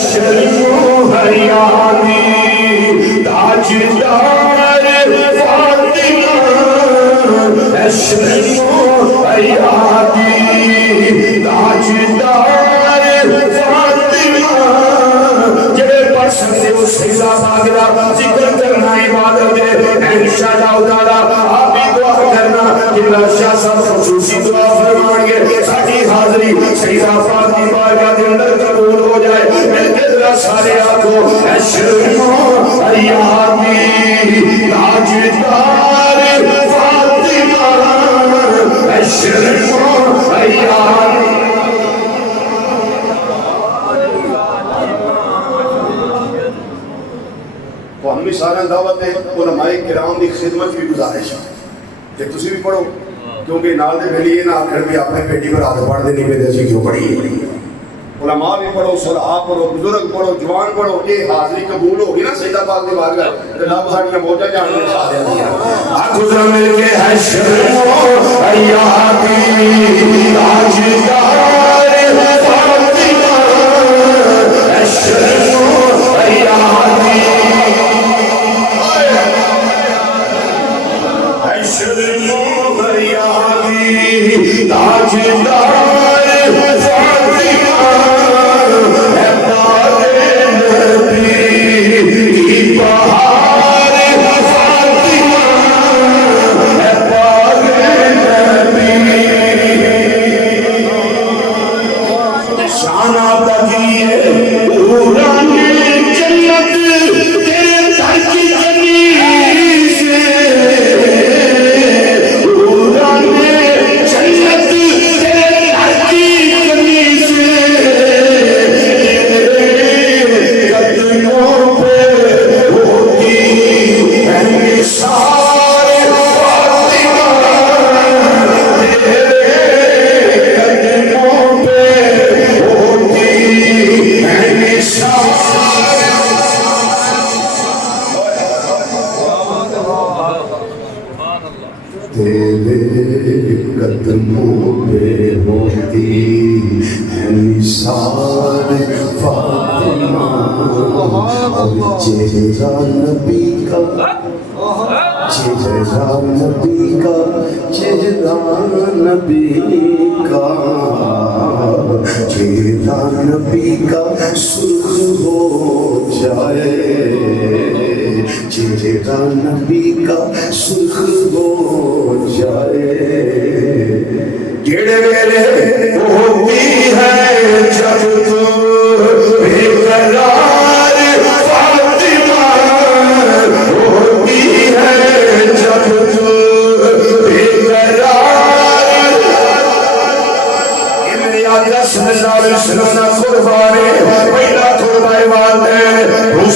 शर्मो हयानी ताजदार फातिमा शर्मो हयानी ताजदार फातिमा जेड़े पढ़ सकते हो सजदा मांगना जिक्र करना इबादत है इंशाअल्लाह ताला आप भी दुआ करना जिन्ना शाह साहब खुशूसी दुआ फरमाएंगे साडी हाज़री सजदा पाक की बारगाह के अंदर कबूल हो जाए मिलके जरा सारे आखो शर्मो हयानी ताजदार फातिमा शर्मो हयानी भी सारा दावत है उलमाए किराम की खिदमत भी गुजारिश है कि तुसी भी पढ़ो क्योंकि नाल दे वेले ये ना आखर भी अपने बेटी पर हाथ पढ़ते नहीं पे असीं क्यों पढ़ीए उलमा भी पढ़ो सुलहा पढ़ो बुजुर्ग पढ़ो जवान पढ़ो ये हाज़री कबूल होगी ना सजदा पाक दी बारगाह ते रब साडियां मौजां जान दिखा देंदियां आखो जरा मिलके है शर्मो हयानी ताजदार फातिमा शर्मो हयानी शर्मो हयानी ताजदार फातिमा है पाले नबी की बहार फातिमा है पाले नबी शाना बगिए उरानी जन्नत तेरे दर की जमी से कदमों पे होती है निसार फातिमा और चेहरा नबी का चेहरा नबी का चेहरा नबी का चेहरा नबी का सुर्ख हो जाए चेहरा नबी का सुर्ख हो जाए जेड़े वेले होती है जब तू बेकरार फातिमा होती है जब तू बेकरार ये मेरे आका सल्लल्लाहु अलैहि वसल्लम ना कुर्बान है पहला कुर्बान वाले उस